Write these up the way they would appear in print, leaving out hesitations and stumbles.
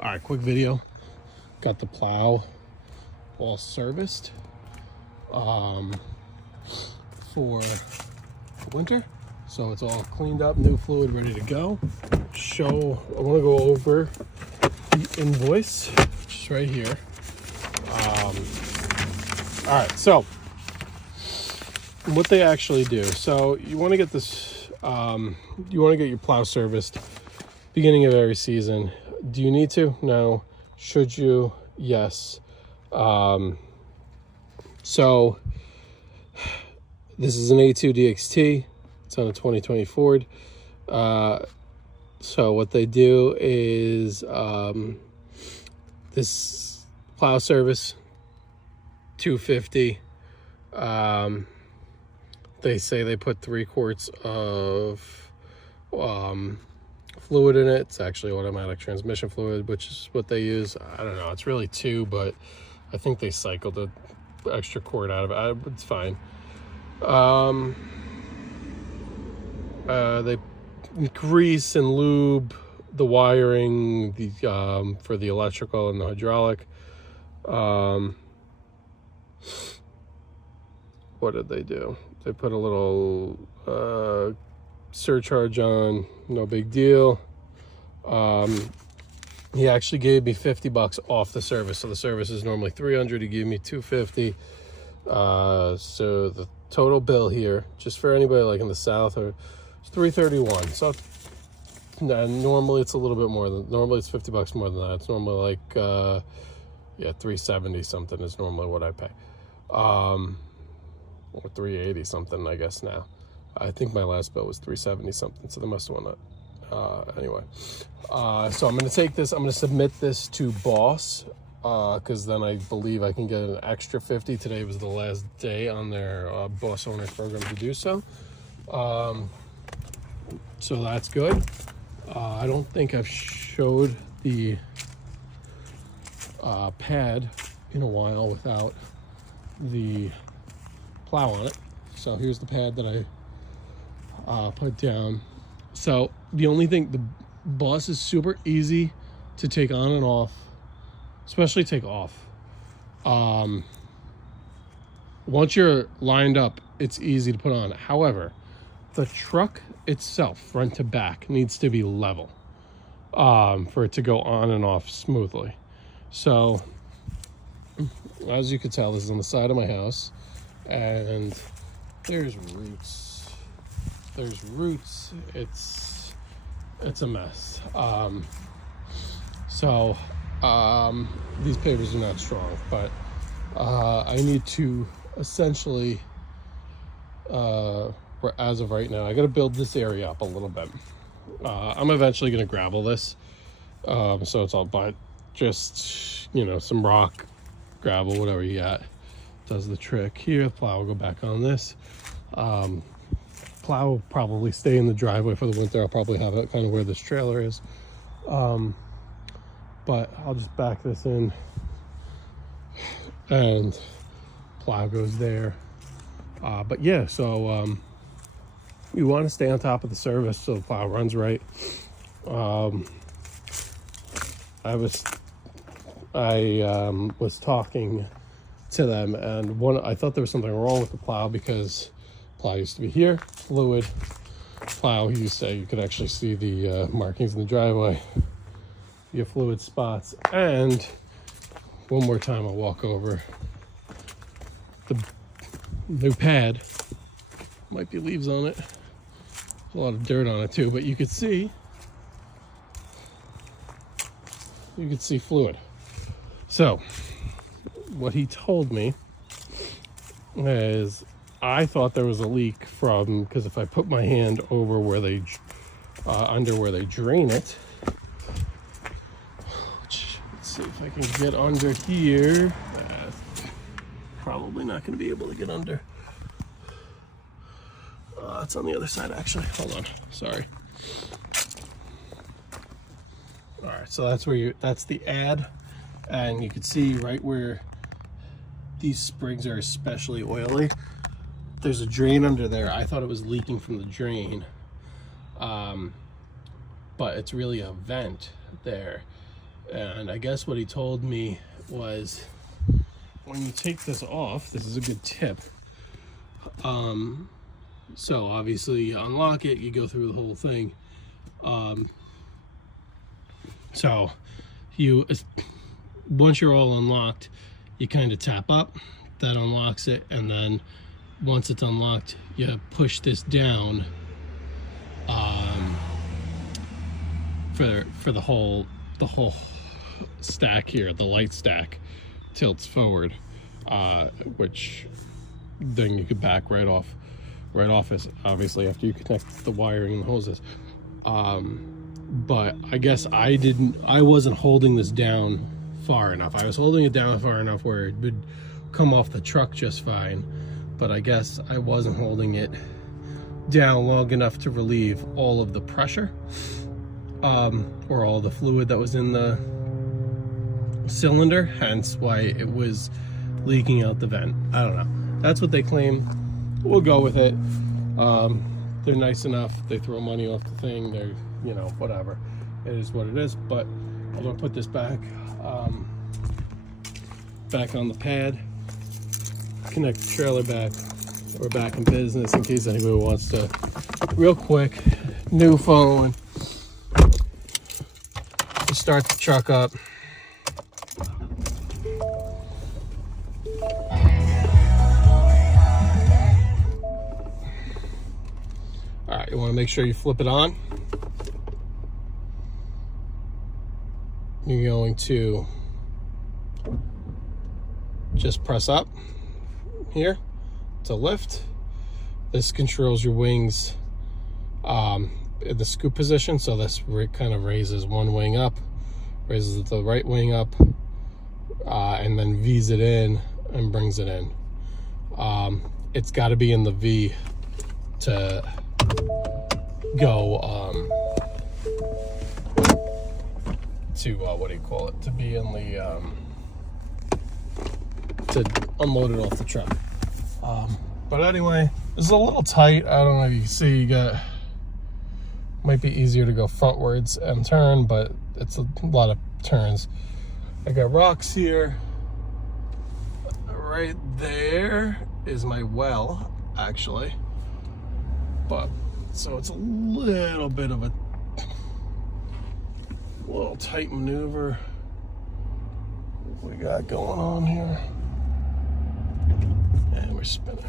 All right, quick video. Got the plow all serviced for winter. So it's all cleaned up, new fluid ready to go. I want to go over the invoice, which is right here. All right, so what they actually do. So you want to get this, you want to get your plow serviced beginning of every season. Do you need to? No. Should you? Yes. So this is an A2 DXT. It's on a 2020 Ford. So what they do is this plow service, $250. They say they put 3 quarts of fluid in it. It's actually automatic transmission fluid, which is what they use. I don't know. It's really 2, but I think they cycled the extra quart out of it. It's fine. They grease and lube the wiring, for the electrical and the hydraulic. What did they do? They put a little surcharge on, no big deal. He actually gave me $50 off the service. So the service is normally $300. He gave me $250. So the total bill here, just for anybody like in the South, is $331. So normally it's a little bit more than, normally it's $50 more than that. It's normally like, yeah, $370 something is normally what I pay. Or $380 something, I guess now. I think my last bill was $370 something, so they must have won that. Anyway, so I'm going to take this, I'm going to submit this to Boss, because then I believe I can get an extra $50. Today was the last day on their Boss Owner program to do so. So that's good. I don't think I've showed the pad in a while without the plow on it. So here's the pad that I put down. So the only thing, the Boss is super easy to take on and off, especially take off. Once you're lined up, it's easy to put on. However, the truck itself, front to back, needs to be level for it to go on and off smoothly. So as you can tell, this is on the side of my house, and there's roots. There's roots. It's a mess. These pavers are not strong, but I need to essentially, as of right now, I got to build this area up a little bit. I'm eventually going to gravel this, so it's all, but just, you know, some rock, gravel, whatever you got does the trick. Here, the plow will go back on this. Plow will probably stay in the driveway for the winter. I'll probably have it kind of where this trailer is, but I'll just back this in and plow goes there. But yeah, so you want to stay on top of the service so the plow runs right. I was talking to them, and I thought there was something wrong with the plow, because plow used to be here, fluid plow. You say you could actually see the markings in the driveway, your fluid spots. And one more time, I'll walk over the new pad. Might be leaves on it. There's a lot of dirt on it too, but you could see fluid. So what he told me is, I thought there was a leak because if I put my hand over where they under where they drain it, let's see if I can get under here. Probably not going to be able to get under. It's on the other side, actually. Hold on, sorry. All right, so that's the ad, and you can see right where these springs are especially oily. There's a drain under there. I thought it was leaking from the drain, but it's really a vent there. And I guess what he told me was, when you take this off, this is a good tip. So obviously you unlock it, you go through the whole thing. So once you're all unlocked, you kind of tap up, that unlocks it, and then once it's unlocked, you push this down for the whole stack here. The light stack tilts forward, which then you could back right off is obviously after you connect the wiring and the hoses. But I guess I wasn't holding this down far enough. I was holding it down far enough where it would come off the truck just fine, but I guess I wasn't holding it down long enough to relieve all of the pressure, or all the fluid that was in the cylinder, hence why it was leaking out the vent. I don't know. That's what they claim. We'll go with it. They're nice enough. They throw money off the thing. They're, you know, whatever. It is what it is. But I'm gonna put this back on the pad, connect the trailer back. We're back in business in case anybody wants to, real quick, new phone, start the truck up. All right, you want to make sure you flip it on. You're going to just press up here to lift. This controls your wings in the scoop position, so this kind of raises one wing up, raises the right wing up, and then V's it in and brings it in. It's got to be in the V to go what do you call it, to be in the to unload it off the truck. But anyway, this is a little tight. I don't know if you can see, might be easier to go frontwards and turn, but it's a lot of turns. I got rocks here. Right there is my well, actually. But so it's a little bit of a little tight maneuver. What we got going on here? And we're spinning.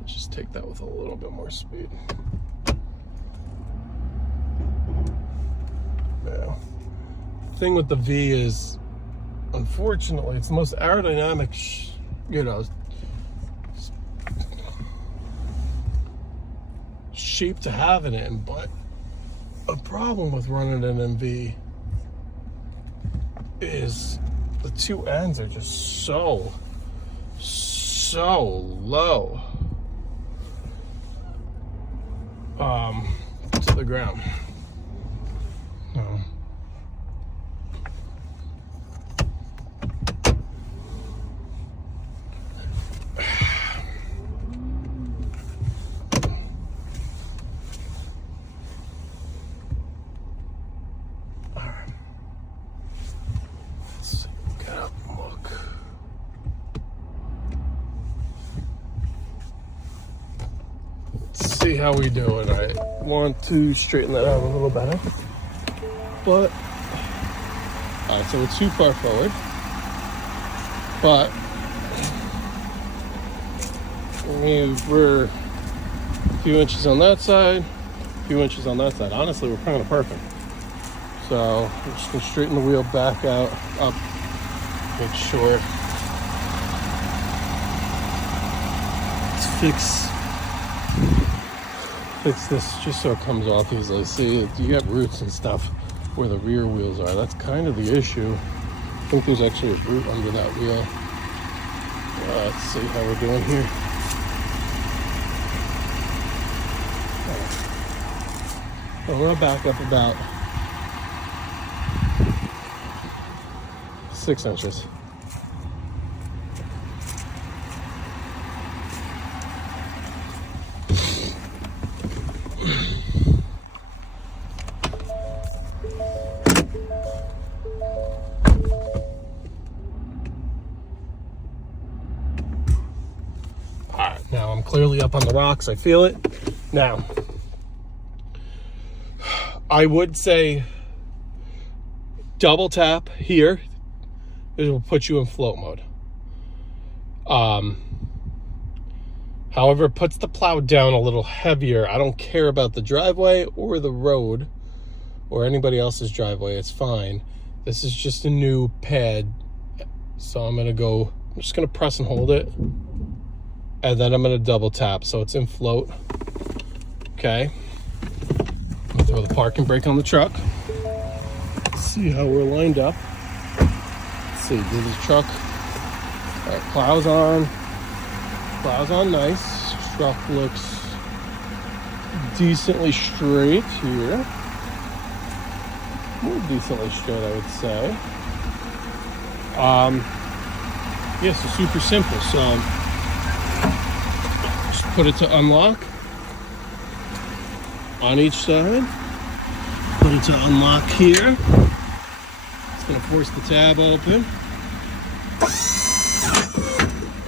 Let's just take that with a little bit more speed. Yeah. The thing with the V is, unfortunately, it's the most aerodynamic, shape to have it in, but a problem with running an MV is the two ends are just so low to the ground. See how we doing. I want to straighten that out a little better, but so we're too far forward, but we're a few inches on that side, a few inches on that side. Honestly, we're kind of perfect. So I'm just gonna straighten the wheel back out, up, make sure. Let's fix this just so it comes off easily. See, you got roots and stuff where the rear wheels are. That's kind of the issue. I think there's actually a root under that wheel. Let's see how we're doing here. I'm gonna back up about 6 inches. clearly up on the rocks. I feel it. Now, I would say double tap here. It will put you in float mode. However, it puts the plow down a little heavier. I don't care about the driveway or the road or anybody else's driveway. It's fine. This is just a new pad. So I'm just gonna press and hold it. And then I'm gonna double tap so it's in float. Okay. I'm gonna throw the parking brake on the truck. Let's see how we're lined up. Let's see, do the truck. All right, plow's on. Plow's on nice. Truck looks decently straight here. More decently straight, I would say. Yeah, so super simple. So just put it to unlock on each side. Put it to unlock here. It's gonna force the tab open.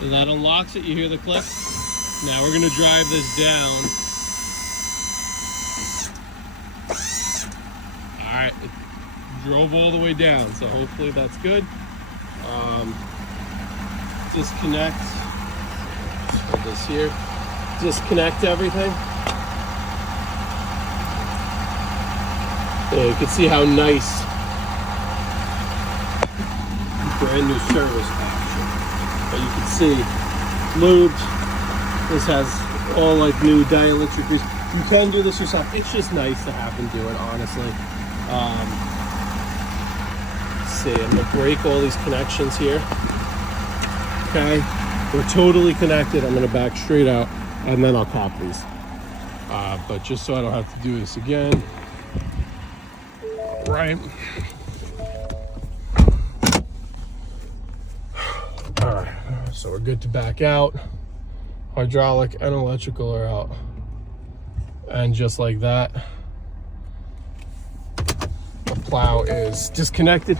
So that unlocks it, you hear the click. Now we're gonna drive this down. All right, it drove all the way down, so hopefully that's good. Disconnect, just hold this here. Disconnect everything. There, you can see how nice brand new service option. But you can see lubed. This has all like new dielectric grease. You can do this yourself. It's just nice to have them do it, honestly. Let's see, I'm gonna break all these connections here. Okay, we're totally connected. I'm gonna back straight out and then I'll cap these. But just so I don't have to do this again. All right. All right, so we're good to back out. Hydraulic and electrical are out. And just like that, the plow is disconnected.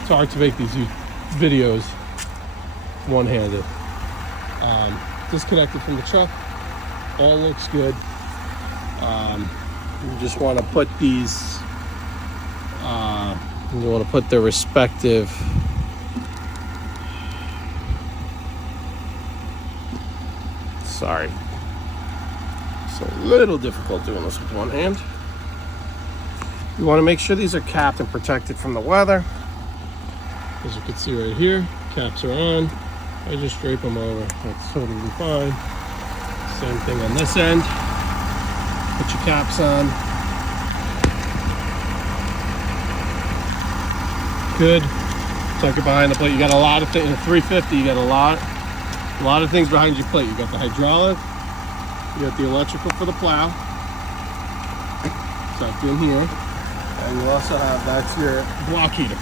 It's hard to make these videos one-handed. Disconnected from the truck. All looks good. You just want to put these, you want to put their respective sorry. It's a little difficult doing this with one hand. You want to make sure these are capped and protected from the weather. As you can see right here, caps are on. I just drape them over. That's totally fine. Same thing on this end. Put your caps on. Good. Tuck it behind the plate. You got a lot of things. In a 350, you got a lot of things behind your plate. You got the hydraulic. You got the electrical for the plow. Tucked in here. And you also have, that's your block heater.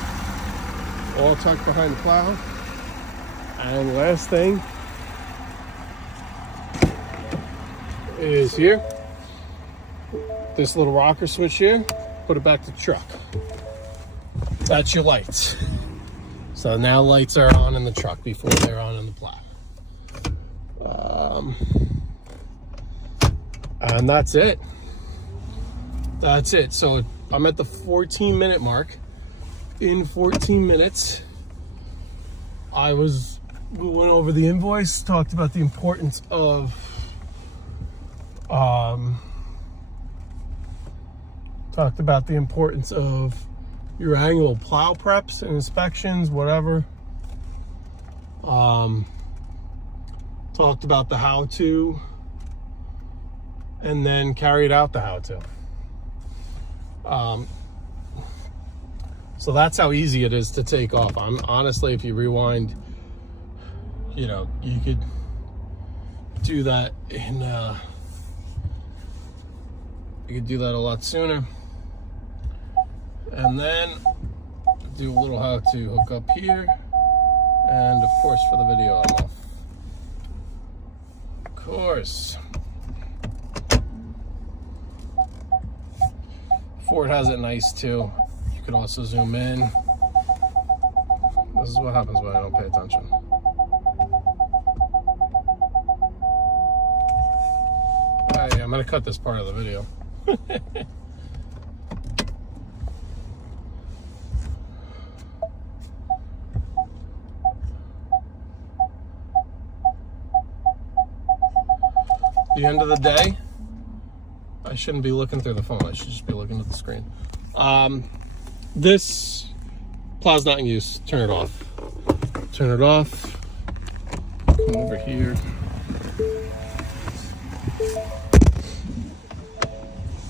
All tucked behind the plow. And last thing is here. This little rocker switch here. Put it back to the truck. That's your lights. So now lights are on in the truck before they're on in the plow. And that's it. That's it. So I'm at the 14-minute mark. In 14 minutes, we went over the invoice, talked about the importance of your annual plow preps and inspections, whatever. Talked about the how-to, and then carried out the how-to. So that's how easy it is to take off. Honestly, if you rewind, you know, you could do that in, you could do that a lot sooner. And then do a little how to hook up here. And of course, for the video, I'm off. Of course. Ford has it nice too. You could also zoom in. This is what happens when I don't pay attention. gonna cut this part of the video. The end of the day, I shouldn't be looking through the phone. I should just be looking at the screen. This plow's not in use. Turn it off. Turn it off. Come over here.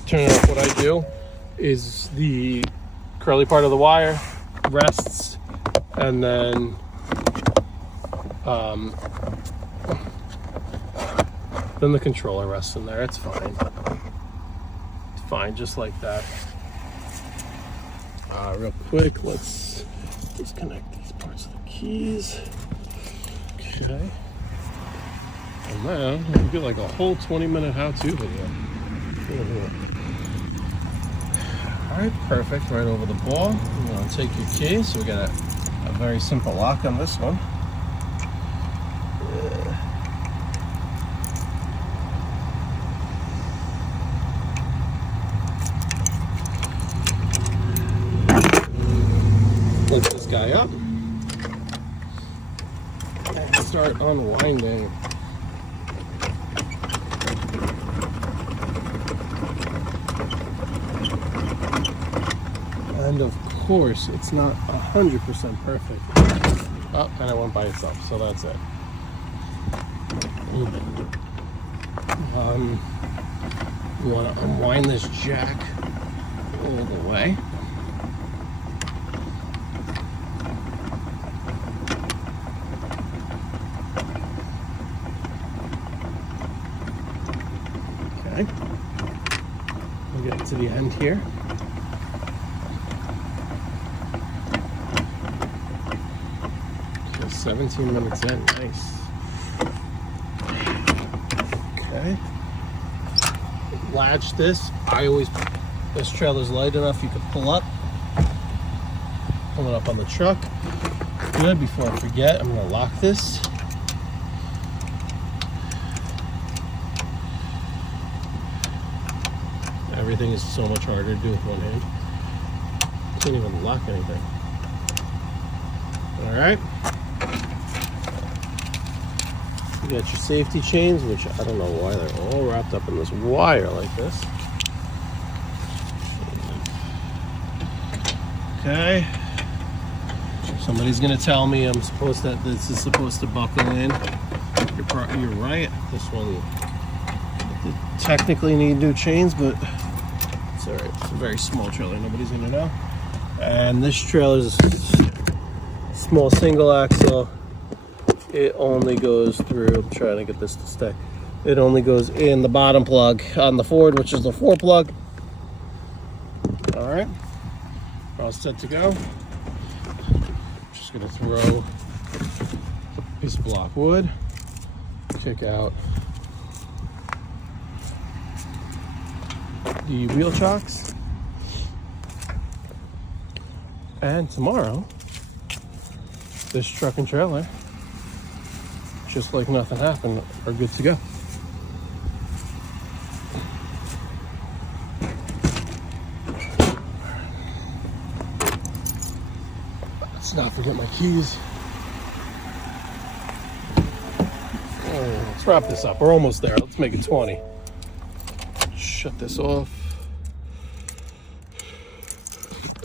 Turn it off. What I do is the curly part of the wire rests, and then the controller rests in there. It's fine. It's fine, just like that. Real quick, let's disconnect these parts of the keys. Okay. And then we get like a whole 20-minute how-to video. All right, perfect. Right over the ball. You're gonna take your key. So we got a very simple lock on this one. Lift this guy up and start unwinding. And of course, it's not 100% perfect. Oh, and it went by itself, so that's it. You want to unwind this jack all the way. Okay. We'll get to the end here. So 17 minutes in, nice. Okay. Latch this. This trailer's light enough you can pull up. Pull it up on the truck. Good, before I forget, I'm gonna lock this. Everything is so much harder to do with one hand. Can't even lock anything. All right. You got your safety chains, which I don't know why they're all wrapped up in this wire like this. Okay. Somebody's gonna tell me this is supposed to buckle in. You're right. This one technically need new chains, but it's all right. It's a very small trailer. Nobody's gonna know. And this trailer is a small single axle. It only goes through. I'm trying to get this to stay. It only goes in the bottom plug on the Ford, which is the 4 plug. All right. All set to go. Just gonna throw a piece of block wood. Kick out the wheel chocks, and tomorrow this truck and trailer, just like nothing happened, are good to go. Let's not forget my keys. Let's wrap this up. We're almost there. Let's make it 20. Shut this off.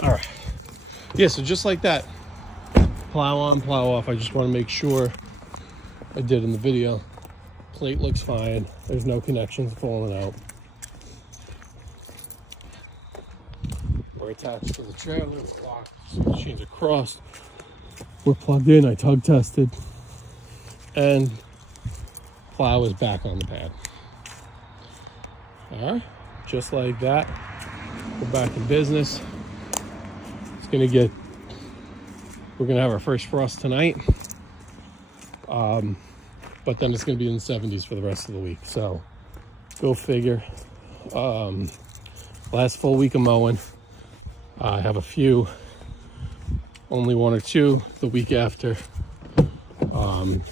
All right. Yeah, so just like that. Plow on, plow off. I just want to make sure I did in the video. Plate looks fine. There's no connections falling out. We're attached to the trailer. We're locked. So the chains are crossed. We're plugged in. I tug tested. And plow is back on the pad. All right, just like that, we're back in business. We're gonna have our first frost tonight, but then it's gonna be in the 70s for the rest of the week. So go figure. Last full week of mowing. I have a few, only 1 or 2 the week after.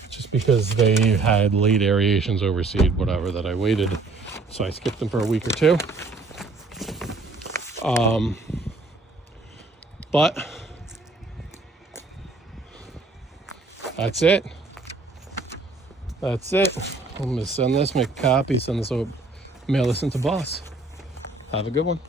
Just because they had late aerations overseed, whatever, that I waited So I skipped them for a week or two. But that's it. That's it. I'm gonna send this, make a copy, send this over, mail this into boss. Have a good one.